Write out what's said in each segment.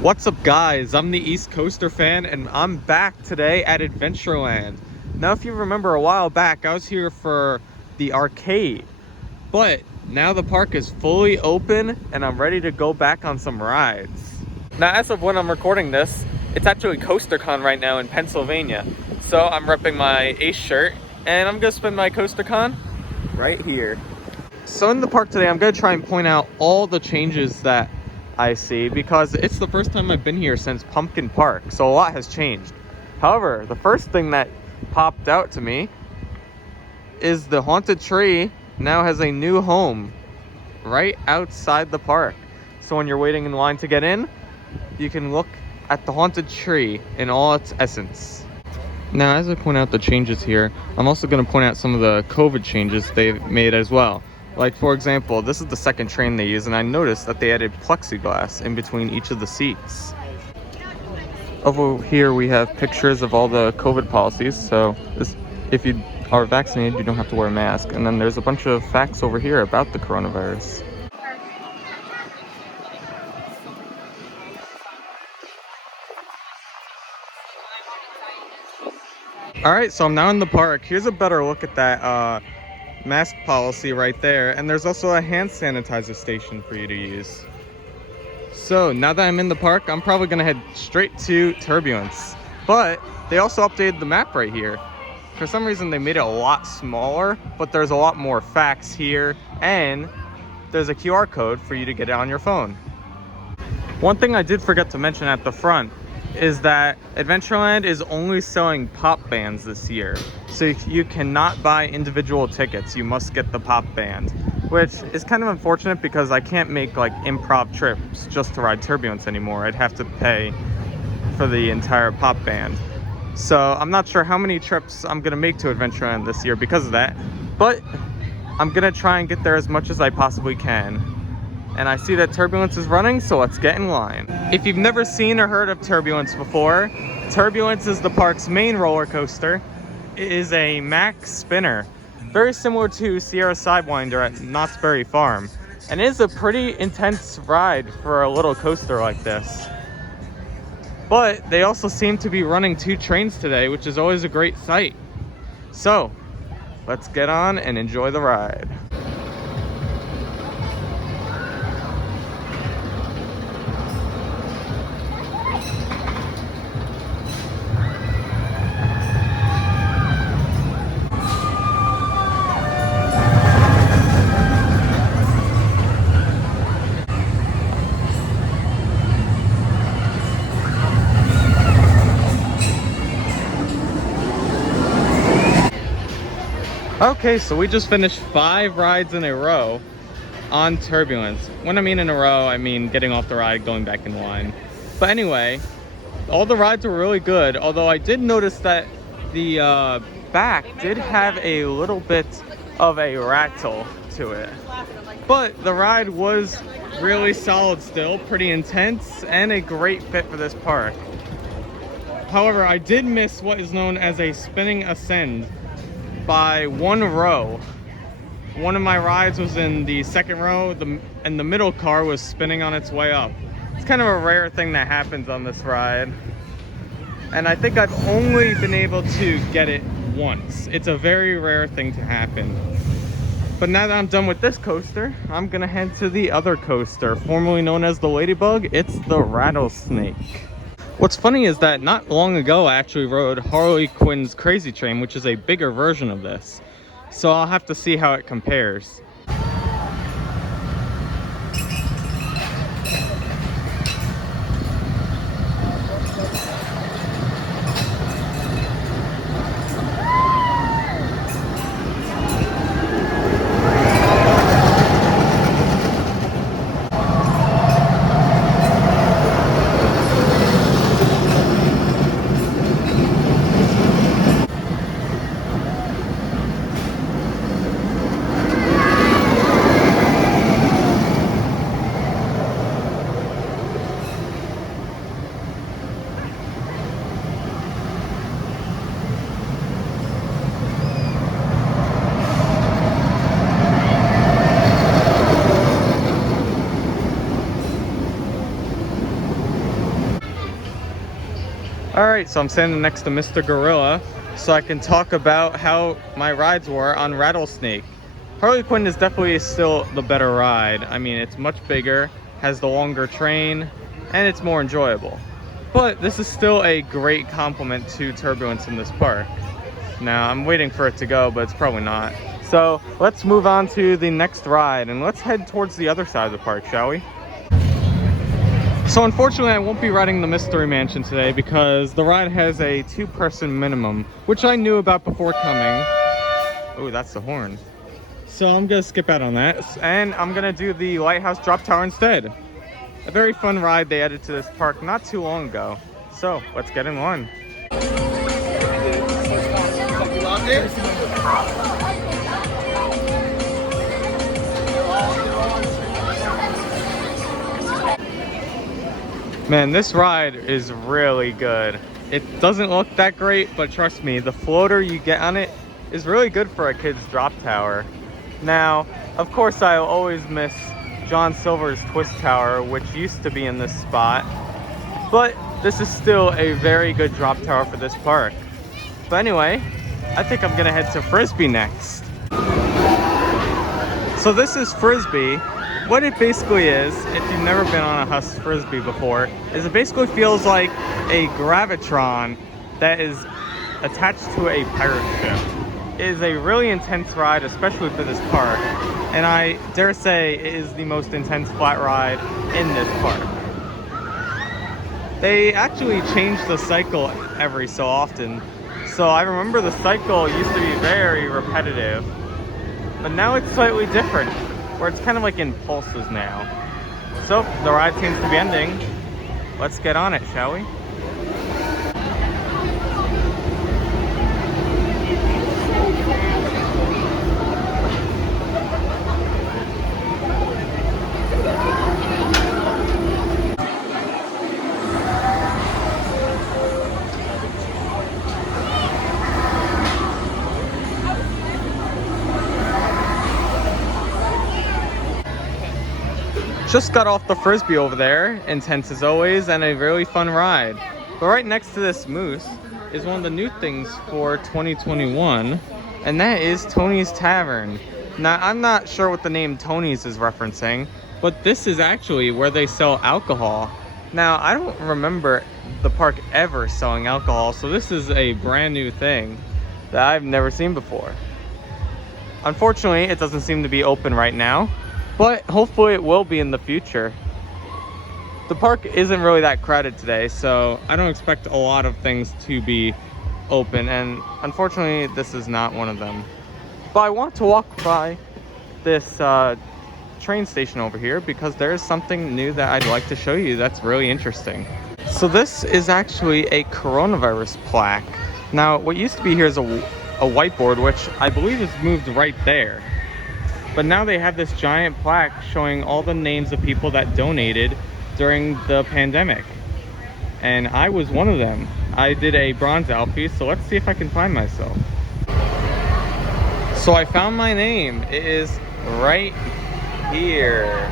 What's up guys, I'm the East Coaster fan and I'm back today at Adventureland. Now if you remember a while back, I was here for the arcade, but now the park is fully open and I'm ready to go back on some rides. Now as of when I'm recording this, it's actually CoasterCon right now in Pennsylvania. So I'm repping my Ace shirt and I'm gonna spend my CoasterCon right here. So in the park today, I'm gonna try and point out all the changes that I see because it's the first time I've been here since Pumpkin Park, so a lot has changed. However, the first thing that popped out to me is the haunted tree now has a new home right outside the park. So when you're waiting in line to get in, you can look at the haunted tree in all its essence. Now, as I point out the changes here, I'm also going to point out some of the COVID changes they've made as well. Like, for example, this is the second train they use, and I noticed that they added plexiglass in between each of the seats. Over here, we have pictures of all the COVID policies. So if you are vaccinated, you don't have to wear a mask. And then there's a bunch of facts over here about the coronavirus. All right, so I'm now in the park. Here's a better look at that mask policy right there, and there's also a hand sanitizer station for you to use. So now that I'm in the park, I'm probably gonna head straight to Turbulence, but they also updated the map right here. For some reason they made it a lot smaller, but there's a lot more facts here, and there's a QR code for you to get it on your phone. One thing I did forget to mention at the front is that Adventureland is only selling pop bands this year. So you cannot buy individual tickets, you must get the pop band. Which is kind of unfortunate because I can't make like improv trips just to ride Turbulence anymore. I'd have to pay for the entire pop band. So I'm not sure how many trips I'm gonna make to Adventureland this year because of that. But I'm gonna try and get there as much as I possibly can. And I see that Turbulence is running, so let's get in line. If you've never seen or heard of Turbulence before, Turbulence is the park's main roller coaster. It is a max spinner, very similar to Sierra Sidewinder at Knott's Berry Farm. And it is a pretty intense ride for a little coaster like this. But they also seem to be running 2 trains today, which is always a great sight. So, let's get on and enjoy the ride. Okay, so we just finished 5 rides in a row on Turbulence. When I mean in a row, I mean getting off the ride, going back in line. But anyway, all the rides were really good, although I did notice that the back did have a little bit of a rattle to it. But the ride was really solid still, pretty intense, and a great fit for this park. However, I did miss what is known as a spinning ascend by 1 row. One of my rides was in the second row, and the middle car was spinning on its way up. It's kind of a rare thing that happens on this ride. And I think I've only been able to get it once. It's a very rare thing to happen. But now that I'm done with this coaster, I'm gonna head to the other coaster, formerly known as the Ladybug. It's the Rattlesnake. What's funny is that not long ago I actually rode Harley Quinn's Crazy Train, which is a bigger version of this. So I'll have to see how it compares. Alright, so I'm standing next to Mr. Gorilla so I can talk about how my rides were on Rattlesnake. Harley Quinn is definitely still the better ride. I mean, it's much bigger, has the longer train, and it's more enjoyable. But this is still a great compliment to Turbulence in this park. Now, I'm waiting for it to go, but it's probably not. So, let's move on to the next ride, and let's head towards the other side of the park, shall we? So, unfortunately, I won't be riding the Mystery Mansion today because the ride has a 2-person minimum, which I knew about before coming. Oh, that's the horn. So, I'm gonna skip out on that, and I'm gonna do the Lighthouse Drop Tower instead. A very fun ride they added to this park not too long ago. So, let's get in line. Man, this ride is really good. It doesn't look that great, but trust me, the floater you get on it is really good for a kid's drop tower. Now, of course, I'll always miss John Silver's Twist Tower, which used to be in this spot, but this is still a very good drop tower for this park. But anyway, I think I'm gonna head to Frisbee next. So this is Frisbee. What it basically is, if you've never been on a Huss Frisbee before, is it basically feels like a Gravitron that is attached to a pirate ship. It is a really intense ride, especially for this park. And I dare say it is the most intense flat ride in this park. They actually change the cycle every so often. So I remember the cycle used to be very repetitive, but now it's slightly different, where it's kind of like in pulses now. So the ride seems to be ending. Let's get on it, shall we? Just got off the Frisbee over there, intense as always, and a really fun ride. But right next to this moose is one of the new things for 2021, and that is Tony's Tavern. Now, I'm not sure what the name Tony's is referencing, but this is actually where they sell alcohol. Now, I don't remember the park ever selling alcohol, so this is a brand new thing that I've never seen before. Unfortunately, it doesn't seem to be open right now, but hopefully it will be in the future. The park isn't really that crowded today, so I don't expect a lot of things to be open, and unfortunately this is not one of them. But I want to walk by this train station over here because there is something new that I'd like to show you that's really interesting. So this is actually a coronavirus plaque. Now, what used to be here is a whiteboard, which I believe is moved right there. But now they have this giant plaque showing all the names of people that donated during the pandemic. And I was one of them. I did a bronze alfie, so let's see if I can find myself. So I found my name. It is right here.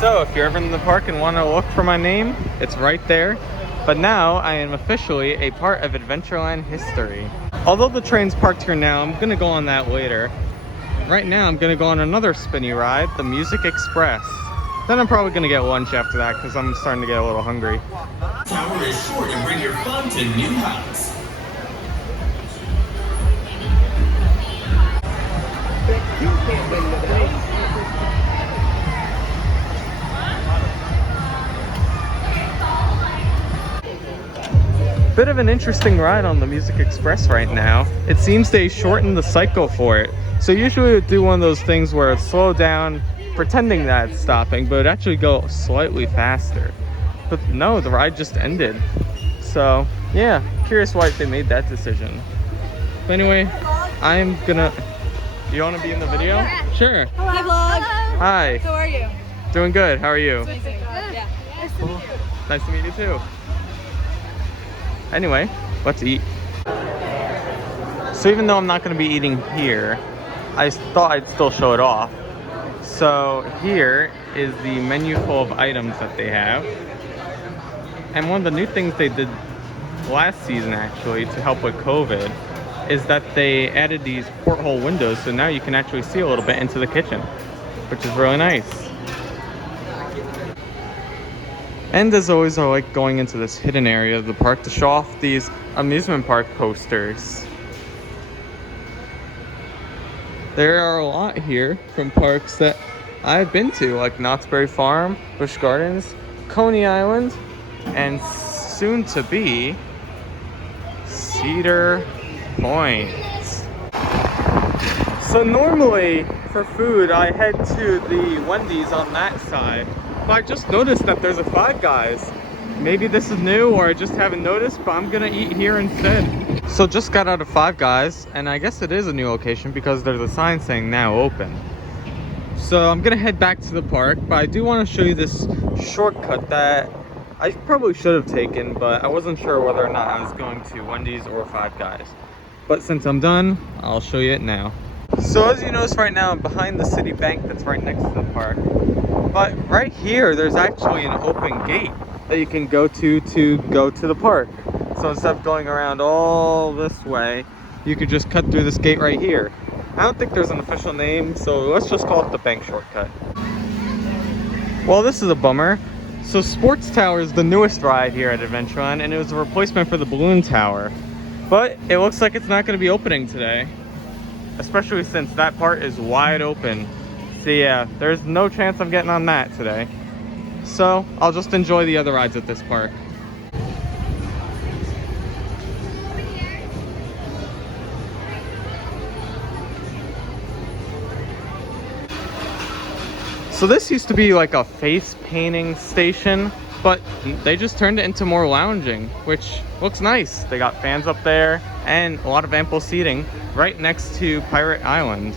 So if you're ever in the park and want to look for my name, it's right there. But now I am officially a part of Adventureland history. Although the train's parked here now, I'm gonna go on that later. Right now, I'm gonna go on another spinny ride, the Music Express. Then I'm probably gonna get lunch after that because I'm starting to get a little hungry. Tower is sure to bring your fun to new heights. Bit of an interesting ride on the Music Express right now. It seems they shortened the cycle for it. So usually it would do one of those things where it slow down, pretending that it's stopping, but it actually go slightly faster. But no, the ride just ended. So yeah, curious why they made that decision. But anyway, I'm gonna... You wanna be in the video? Yeah. Sure. Hi vlog. Hi. How are you? Doing good, how are you? Amazing. Yeah. Nice to meet you. Nice to meet you too. Anyway, let's eat. So even though I'm not going to be eating here, I thought I'd still show it off. So here is the menu full of items that they have. And one of the new things they did last season, actually, to help with COVID, is that they added these porthole windows, so now you can actually see a little bit into the kitchen, which is really nice. And as always, I like going into this hidden area of the park to show off these amusement park posters. There are a lot here from parks that I've been to, like Knott's Berry Farm, Busch Gardens, Coney Island, and soon to be Cedar Point. So normally for food I head to the Wendy's on that side, but I just noticed that there's a Five Guys. Maybe this is new or I just haven't noticed, but I'm gonna eat here instead. So just got out of Five Guys, and I guess it is a new location because there's a sign saying now open. So I'm gonna head back to the park, but I do want to show you this shortcut that I probably should have taken, but I wasn't sure whether or not I was going to Wendy's or Five Guys. But since I'm done, I'll show you it now. So as you notice right now, I'm behind the city bank that's right next to the park. But right here, there's actually an open gate that you can go to go to the park. So instead of going around all this way, you could just cut through this gate right here. I don't think there's an official name, so let's just call it the bank shortcut. Well, this is a bummer. So Sports Tower is the newest ride here at Adventureland, and it was a replacement for the Balloon Tower. But it looks like it's not going to be opening today, especially since that part is wide open. So yeah, there's no chance I'm getting on that today. So I'll just enjoy the other rides at this park. So this used to be like a face painting station, but they just turned it into more lounging, which looks nice. They got fans up there and a lot of ample seating right next to Pirate Island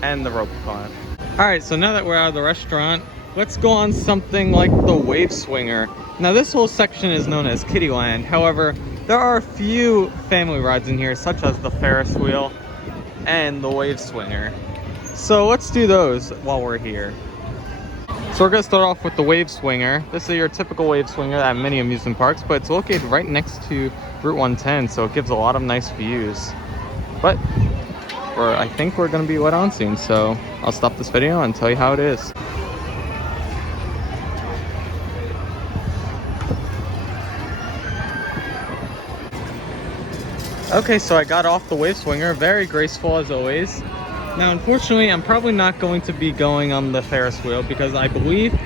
and the rope climb. All right, so now that we're out of the restaurant, let's go on something like the Wave Swinger. Now this whole section is known as Kiddieland. However, there are a few family rides in here, such as the Ferris wheel and the Wave Swinger. So let's do those while we're here. So we're gonna start off with the Wave Swinger. This is your typical Wave Swinger at many amusement parks, but it's located right next to Route 110, so it gives a lot of nice views. But I think we're gonna be let on soon, so I'll stop this video and tell you how it is. Okay, so I got off the Wave Swinger, very graceful as always. Now, unfortunately, I'm probably not going to be going on the Ferris wheel because I believe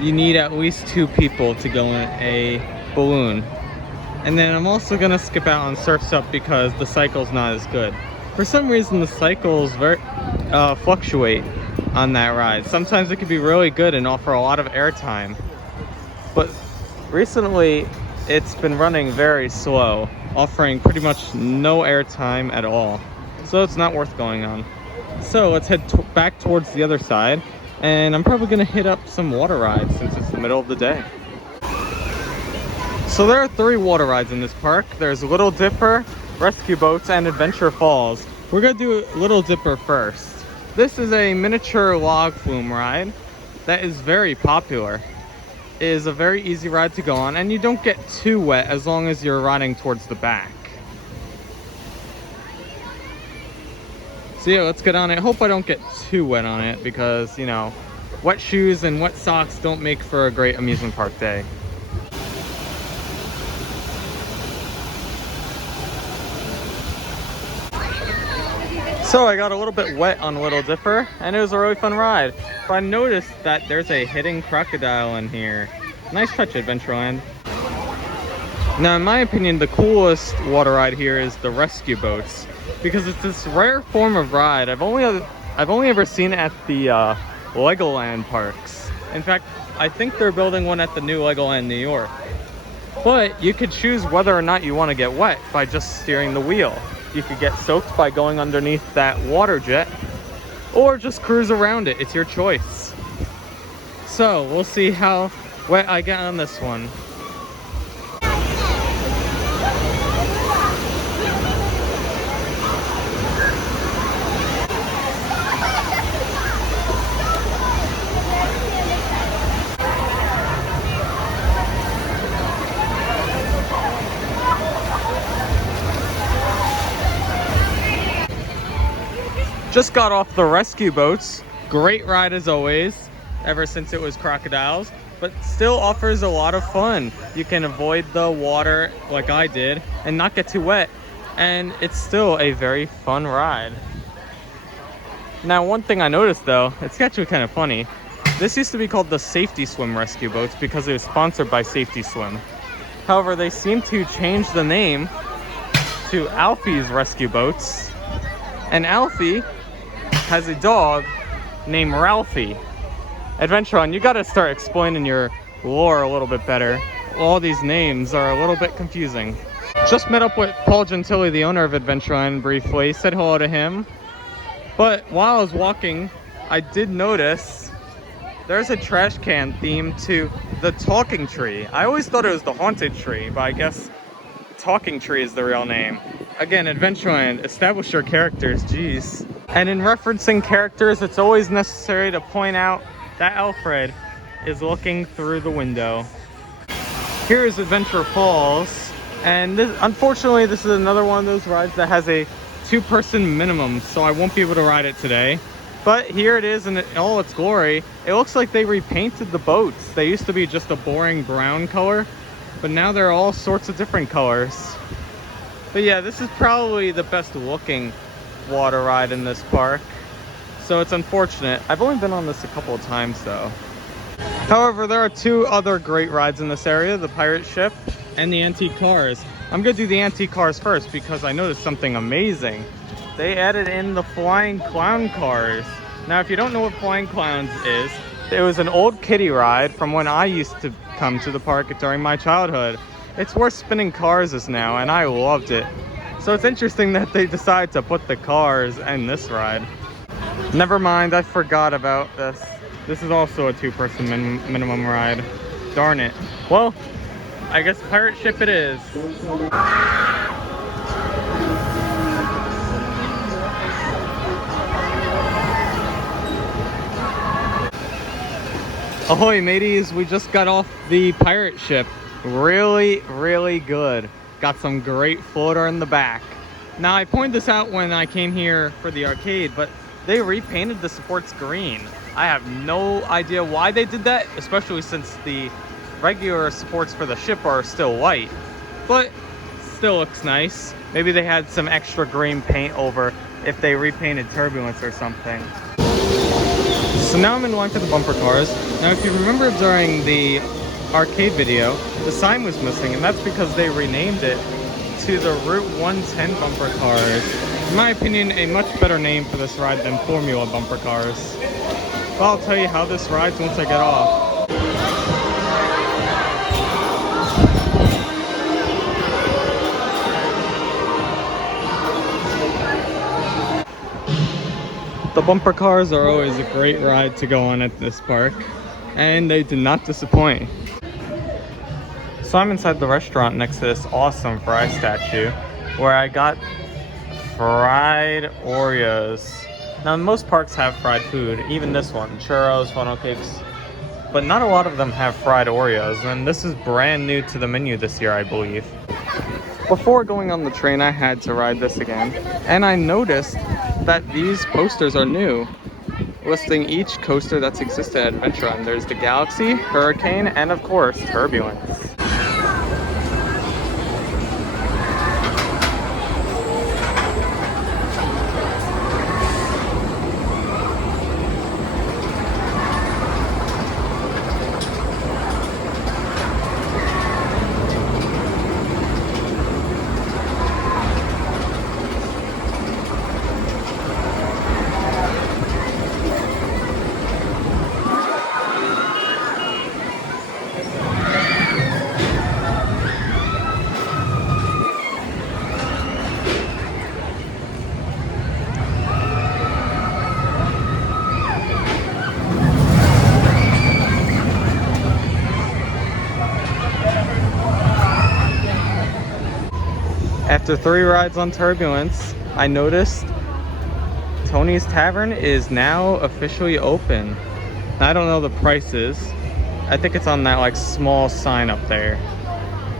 you need at least 2 people to go in a balloon. And then I'm also gonna skip out on Surf's Up because the cycle's not as good. For some reason, the cycles fluctuate on that ride. Sometimes it can be really good and offer a lot of airtime, but recently it's been running very slow, offering pretty much no airtime at all. So it's not worth going on. So let's head back towards the other side, and I'm probably gonna hit up some water rides since it's the middle of the day. So there are 3 water rides in this park. There's Little Dipper, Rescue Boats, and Adventure Falls. We're gonna do Little Dipper first. This is a miniature log flume ride that is very popular. It is a very easy ride to go on, and you don't get too wet as long as you're riding towards the back. So yeah, let's get on it. Hope I don't get too wet on it because, you know, wet shoes and wet socks don't make for a great amusement park day. So I got a little bit wet on Little Dipper, and it was a really fun ride. But I noticed that there's a hidden crocodile in here. Nice touch, Adventureland. Now, in my opinion, the coolest water ride here is the Rescue Boats, because it's this rare form of ride. I've only ever seen it at the Legoland parks. In fact, I think they're building one at the new Legoland New York. But you could choose whether or not you want to get wet by just steering the wheel. You could get soaked by going underneath that water jet, or just cruise around it. It's your choice. So we'll see how wet I get on this one. Just got off the rescue boats. Great ride as always, ever since it was crocodiles, but still offers a lot of fun. You can avoid the water like I did and not get too wet, and it's still a very fun ride. Now, one thing I noticed though, it's actually kind of funny. This used to be called the Safety Swim Rescue Boats because it was sponsored by Safety Swim. However, they seem to change the name to Alfie's Rescue Boats. And Alfie has a dog named Ralphie. Adventureland, you gotta start explaining your lore a little bit better. All these names are a little bit confusing. Just met up with Paul Gentili, the owner of Adventureland, briefly. Said hello to him. But while I was walking, I did notice there's a trash can theme to the talking tree. I always thought it was the haunted tree, but I guess talking tree is the real name. Again, Adventureland, establish your characters, jeez. And in referencing characters, it's always necessary to point out that Alfred is looking through the window. Here is Adventure Falls, and unfortunately this is another one of those rides that has a 2-person minimum, so I won't be able to ride it today. But here it is in all its glory. It looks like they repainted the boats. They used to be just a boring brown color, but now they're all sorts of different colors. But yeah, this is probably the best looking water ride in this park, so it's unfortunate. I've only been on this a couple of times though. However, there are 2 other great rides in this area, the pirate ship and the antique cars. I'm gonna do the antique cars first because I noticed something amazing. They added in the flying clown cars. Now, if you don't know what flying clowns is, it was an old kiddie ride from when I used to come to the park during my childhood. It's where spinning cars is now, and I loved it. So it's interesting that they decided to put the cars in this ride. Never mind, I forgot about this. This is also a 2-person minimum ride. Darn it. Well, I guess pirate ship it is. Ahoy mateys, we just got off the pirate ship. Really, really good. Got some great floater in the back. Now, I pointed this out when I came here for the arcade, but they repainted the supports green. I have no idea why they did that, especially since the regular supports for the ship are still white. But still looks nice. Maybe they had some extra green paint over if they repainted Turbulence or something. So now I'm in line for the bumper cars. Now, if you remember during the arcade video, the sign was missing, and that's because they renamed it to the Route 110 bumper cars. In my opinion, a much better name for this ride than Formula bumper cars. But I'll tell you how this rides once I get off. The bumper cars are always a great ride to go on at this park, and they do not disappoint. So I'm inside the restaurant next to this awesome fry statue where I got fried Oreos. Now, most parks have fried food, even this one, churros, funnel cakes, but not a lot of them have fried Oreos, and this is brand new to the menu this year, I believe. Before going on the train, I had to ride this again, and I noticed that these posters are new, listing each coaster that's existed at Adventureland. There's the Galaxy, Hurricane, and of course, Turbulence. After 3 rides on Turbulence, I noticed Tony's Tavern is now officially open. Now, I don't know the prices. I think it's on that like small sign up there.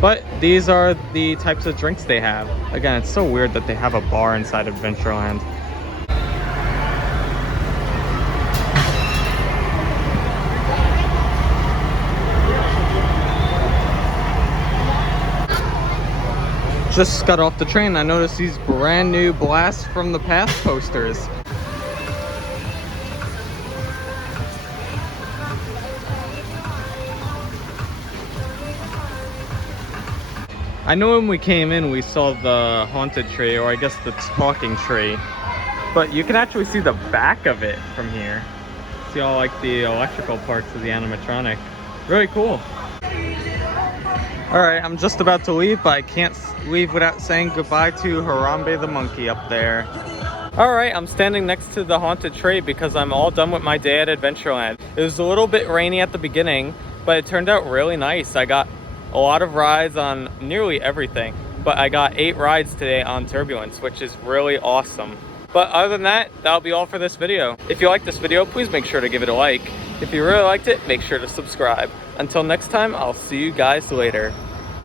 But these are the types of drinks they have. Again, it's so weird that they have a bar inside Adventureland. Just got off the train. I noticed these brand new Blast from the Past posters. I know when we came in, we saw the haunted tree, or I guess the talking tree, but you can actually see the back of it from here. See all like the electrical parts of the animatronic. Really cool. All right, I'm just about to leave, but I can't leave without saying goodbye to Harambe the monkey up there. All right, I'm standing next to the haunted tree because I'm all done with my day at Adventureland. It was a little bit rainy at the beginning, but it turned out really nice. I got a lot of rides on nearly everything, but I got 8 rides today on Turbulence, which is really awesome. But other than that, that'll be all for this video. If you like this video, please make sure to give it a like. If you really liked it, make sure to subscribe. Until next time, I'll see you guys later.